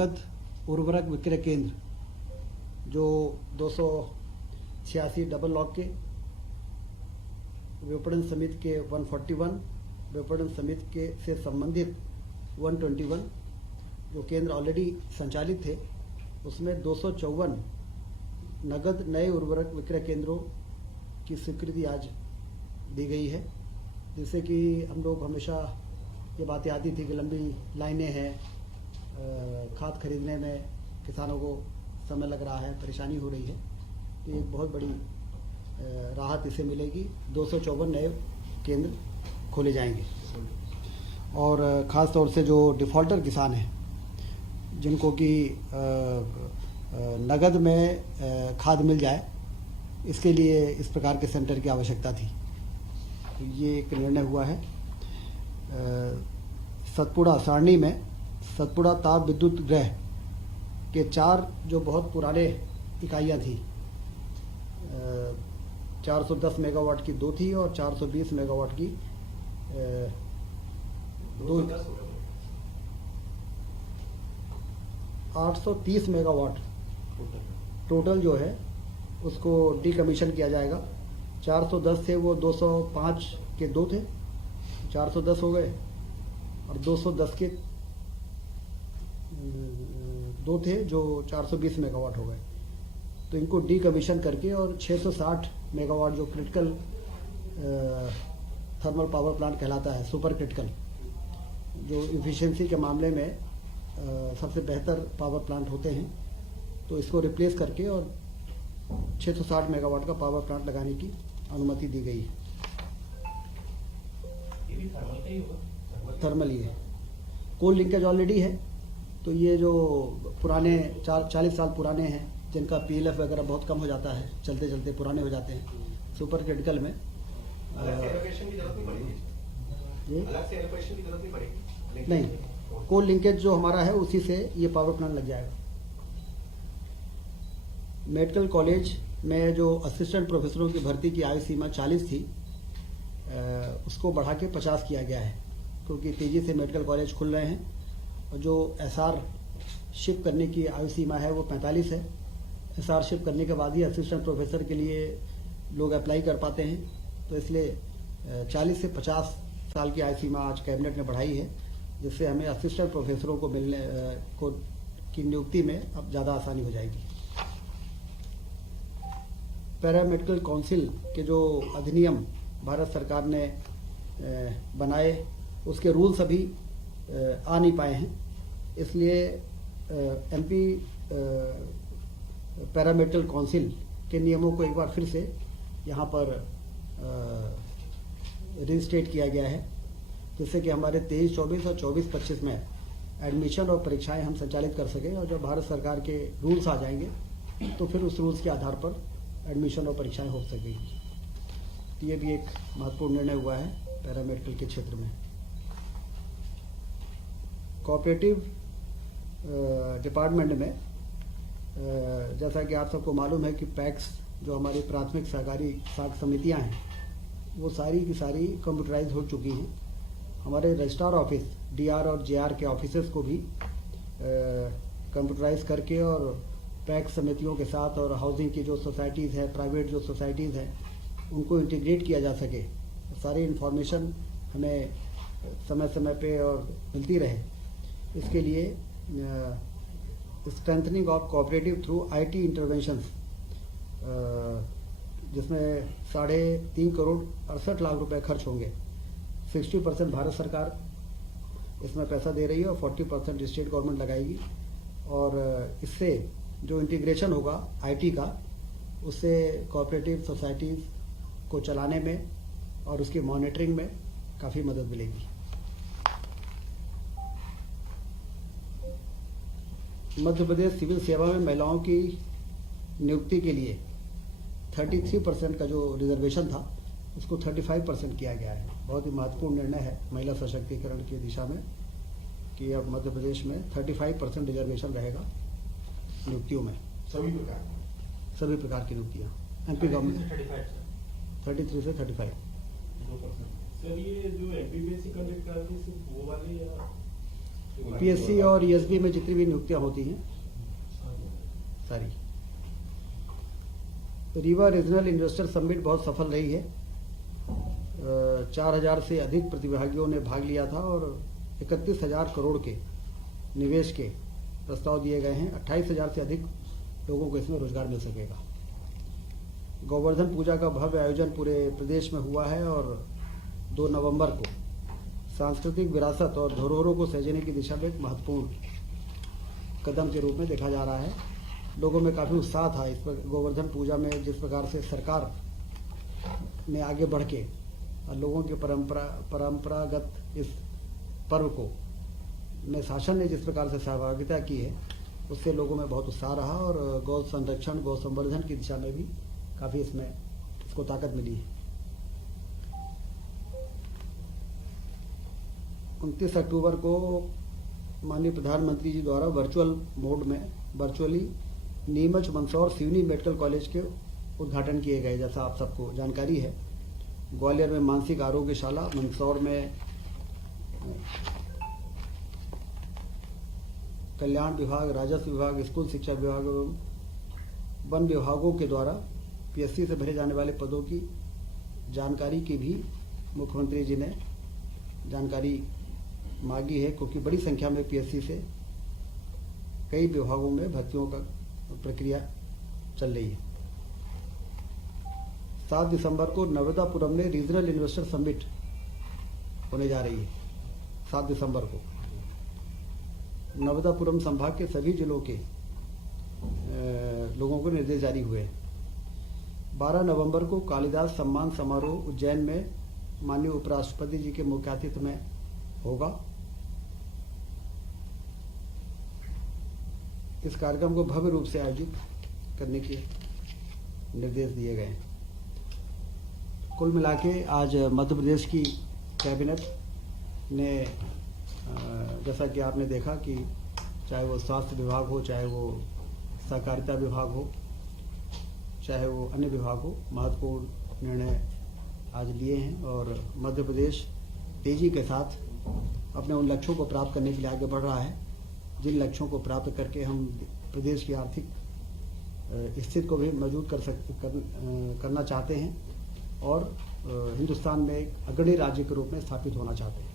नगद उर्वरक विक्रय केंद्र जो 286 डबल लॉक के, विपणन समिति के 141, विपणन समिति के से संबंधित 121 जो केंद्र ऑलरेडी संचालित थे, उसमें 254 नगद नए उर्वरक विक्रय केंद्रों की स्वीकृति आज दी गई है। जिससे कि हम लोग हमेशा ये बातें आती थी कि लंबी लाइनें हैं, खाद खरीदने में किसानों को समय लग रहा है, परेशानी हो रही है। तो एक बहुत बड़ी राहत इसे मिलेगी। 254 नए केंद्र खोले जाएंगे और ख़ास तौर से जो डिफ़ॉल्टर किसान हैं जिनको कि नगद में खाद मिल जाए, इसके लिए इस प्रकार के सेंटर की आवश्यकता थी। तो ये एक निर्णय हुआ है। सतपुड़ा सारणी में सतपुड़ा ताप विद्युत गृह के 4 जो बहुत पुराने इकाइयाँ थी, 410 मेगावाट की 2 थी और 420 मेगावाट की 2, 830 मेगावाट टोटल जो है उसको डीकमीशन किया जाएगा। 410 थे वो 205 के 2 थे, 410 हो गए, और 210 के 2 थे जो 420 मेगावाट हो गए। तो इनको डीकमीशन करके और 660 मेगावाट जो क्रिटिकल थर्मल पावर प्लांट कहलाता है, सुपर क्रिटिकल, जो इफिशिएंसी के मामले में सबसे बेहतर पावर प्लांट होते हैं, तो इसको रिप्लेस करके और 660 मेगावाट का पावर प्लांट लगाने की अनुमति दी गई है। ये भी थर्मल का ही होगा? थर्मल ही है। कोल लिंकेज ऑलरेडी है, तो ये जो पुराने 40 साल पुराने हैं जिनका पीएलएफ वगैरह बहुत कम हो जाता है, चलते चलते पुराने हो जाते हैं, सुपर क्रिटिकल में अलग से एलोकेशन की जरूरत नहीं पड़ेगी? ये अलग से एलोकेशन की जरूरत नहीं पड़ेगी? नहीं, कोल लिंकेज जो हमारा है उसी से ये पावर प्लांट लग जाएगा। मेडिकल कॉलेज में जो असिस्टेंट प्रोफेसरों की भर्ती की आयु सीमा 40 थी, उसको बढ़ा के 50 किया गया है, क्योंकि तेजी से मेडिकल कॉलेज खुल रहे हैं। और जो एसआर शिप करने की आयु सीमा है वो 45 है। एसआर शिप करने के बाद ही असिस्टेंट प्रोफेसर के लिए लोग अप्लाई कर पाते हैं, तो इसलिए 40 से 50 साल की आयु सीमा आज कैबिनेट ने बढ़ाई है, जिससे हमें असिस्टेंट प्रोफेसरों को मिलने की नियुक्ति में अब ज़्यादा आसानी हो जाएगी। पैरामेडिकल काउंसिल के जो अधिनियम भारत सरकार ने बनाए, उसके रूल्स अभी आ नहीं पाए हैं, इसलिए एमपी पैरामेडिकल काउंसिल के नियमों को एक बार फिर से यहाँ पर रिस्टेट किया गया है, जिससे कि हमारे 23-24 और 24-25 में एडमिशन और परीक्षाएं हम संचालित कर सकें। और जब भारत सरकार के रूल्स आ जाएंगे तो फिर उस रूल्स के आधार पर एडमिशन और परीक्षाएं हो सकेगी। तो ये भी एक महत्वपूर्ण निर्णय हुआ है पैरामेडिकल के क्षेत्र में। कोऑपरेटिव डिपार्टमेंट में जैसा कि आप सबको मालूम है कि पैक्स जो हमारी प्राथमिक सहकारी साख समितियां हैं, वो सारी की सारी कंप्यूटराइज हो चुकी हैं। हमारे रजिस्ट्रार ऑफिस डीआर और जेआर के ऑफिसेस को भी कंप्यूटराइज करके और पैक्स समितियों के साथ और हाउसिंग की जो सोसाइटीज़ हैं, प्राइवेट जो सोसाइटीज़ हैं, उनको इंटीग्रेट किया जा सके, सारी इन्फॉर्मेशन हमें समय समय पे और मिलती रहे। इसके लिए strengthening of cooperative through IT interventions, जिसमें 3.5 करोड़ 68 लाख रुपए खर्च होंगे। 60% भारत सरकार इसमें पैसा दे रही है और 40% स्टेट गवर्नमेंट लगाएगी। और इससे जो इंटीग्रेशन होगा आईटी का, उससे कोऑपरेटिव सोसाइटीज़ को चलाने में और उसकी मॉनिटरिंग में काफ़ी मदद मिलेगी। मध्य प्रदेश सिविल सेवा में महिलाओं की नियुक्ति के लिए 33% का जो रिजर्वेशन था उसको 35% किया गया है। बहुत ही महत्वपूर्ण निर्णय है महिला सशक्तिकरण की दिशा में कि अब मध्य प्रदेश में 35% रिजर्वेशन रहेगा नियुक्तियों में, सभी प्रकार की नियुक्तियाँ। एमपी गवर्नमेंट 33 से 35। सर ये जो एमपीबीएससी कंडक्ट करती है सिर्फ वो वाले या पीएससी और ईएसबी में जितनी भी नियुक्तियां होती हैं सारी। रीवा रीजनल इन्वेस्टर समिट बहुत सफल रही है। 4000 से अधिक प्रतिभागियों ने भाग लिया था और 31,000 करोड़ के निवेश के प्रस्ताव दिए गए हैं। 28,000 से अधिक लोगों को इसमें रोजगार मिल सकेगा। गोवर्धन पूजा का भव्य आयोजन पूरे प्रदेश में हुआ है और 2 नवंबर को सांस्कृतिक विरासत और धरोहरों को सहेजने की दिशा में एक महत्वपूर्ण कदम के रूप में देखा जा रहा है। लोगों में काफ़ी उत्साह था इस पर। गोवर्धन पूजा में जिस प्रकार से सरकार ने आगे बढ़ के और लोगों के परंपरागत इस पर्व को में शासन ने जिस प्रकार से सहभागिता की है, उससे लोगों में बहुत उत्साह रहा और गौ संरक्षण गौ संवर्धन की दिशा में भी काफ़ी इसको ताकत मिली है। 29 अक्टूबर को माननीय प्रधानमंत्री जी द्वारा virtually Neemuch Mandsaur Seoni medical college के उद्घाटन किए गए, जैसा आप सबको जानकारी है। ग्वालियर में मानसिक आरोग्यशाला, मंदसौर में कल्याण विभाग, राजस्व विभाग, स्कूल शिक्षा विभाग एवं वन विभागों के द्वारा पीएससी से भरे जाने वाले पदों की जानकारी की भी मुख्यमंत्री जी ने जानकारी मांगी है, क्योंकि बड़ी संख्या में पीएससी से कई विभागों में भर्तियों का प्रक्रिया चल रही है। 7 दिसंबर को नर्मदापुरम में रीजनल इन्वेस्टर समिट होने जा रही है। 7 दिसंबर को नर्मदापुरम संभाग के सभी जिलों के लोगों को निर्देश जारी हुए हैं। 12 नवंबर को कालिदास सम्मान समारोह उज्जैन में माननीय उपराष्ट्रपति जी के मुख्य आतिथ्य में होगा। इस कार्यक्रम को भव्य रूप से आयोजित करने के निर्देश दिए गए हैं। कुल मिला के आज मध्य प्रदेश की कैबिनेट ने, जैसा कि आपने देखा कि चाहे वो स्वास्थ्य विभाग हो, चाहे वो सहकारिता विभाग हो, चाहे वो अन्य विभाग हो, महत्वपूर्ण निर्णय आज लिए हैं और मध्य प्रदेश तेजी के साथ अपने उन लक्ष्यों को प्राप्त करने के लिए आगे बढ़ रहा है, जिन लक्ष्यों को प्राप्त करके हम प्रदेश की आर्थिक स्थिति को भी मजबूत करना चाहते हैं और हिंदुस्तान में एक अग्रणी राज्य के रूप में स्थापित होना चाहते हैं।